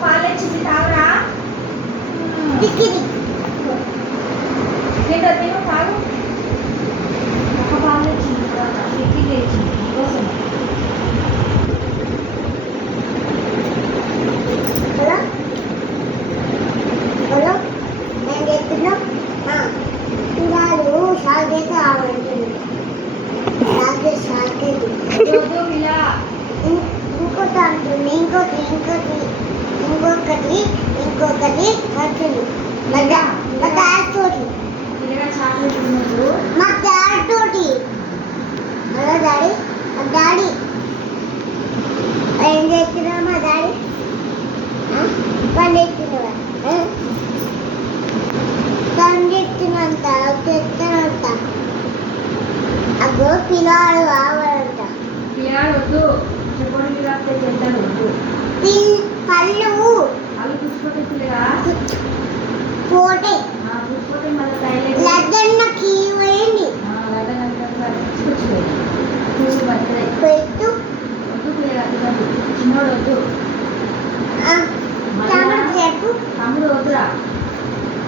పాలు తెచ్చింది తాగురా. తింటా తిను తాగు. ఒక పాలు తెచ్చింది టిక్కి తెచ్చింది నీకోసం. హలో నేను చెప్తున్నా పిల్లలు సాగేత ఆడుతుంది సాగేది ఇంకోటి అంటుంది ఇంకొకటి వచ్చింది మా డాడీ తోటి మా డాడీ తోటి హలో డాడీ మా డాడీ ఏం చేస్తున్నా మా డాడీ పని చేస్తున్నా పండిస్తున్నంత తెస్తానంట అగో పిల్లాడు కావాలంట. పిల్లాడు వద్దు చెప్పండి. పిల్లాడితే చెప్తాడు వద్దు. కళ్ళు అవి చూసుకుంటే పిల్లగా పోటే చూసుకుంటే మళ్ళీ టైలెట్ లద్దన్న కీ పోయింది చూసి బర్త్డే పెట్టు వద్దు పిల్లగా చిన్నోడు వద్దు. చెప్పు తమ్ముడు వద్దురా.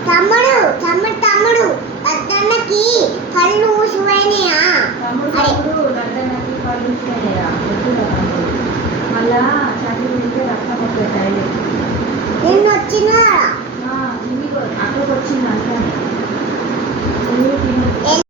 తమ్ముడు లద్దన్నకి కళ్ళు ఊసిపోయినాయా తమ్ముడు లడ్డన్నకి పళ్ళు చూసినాయా వద్దురా తమ్ముడు. మళ్ళా చదువు వెళ్తే రక్తం వస్తుంది టైలెట్. నేను వచ్చినా అక్కడికి వచ్చింది అంటాను.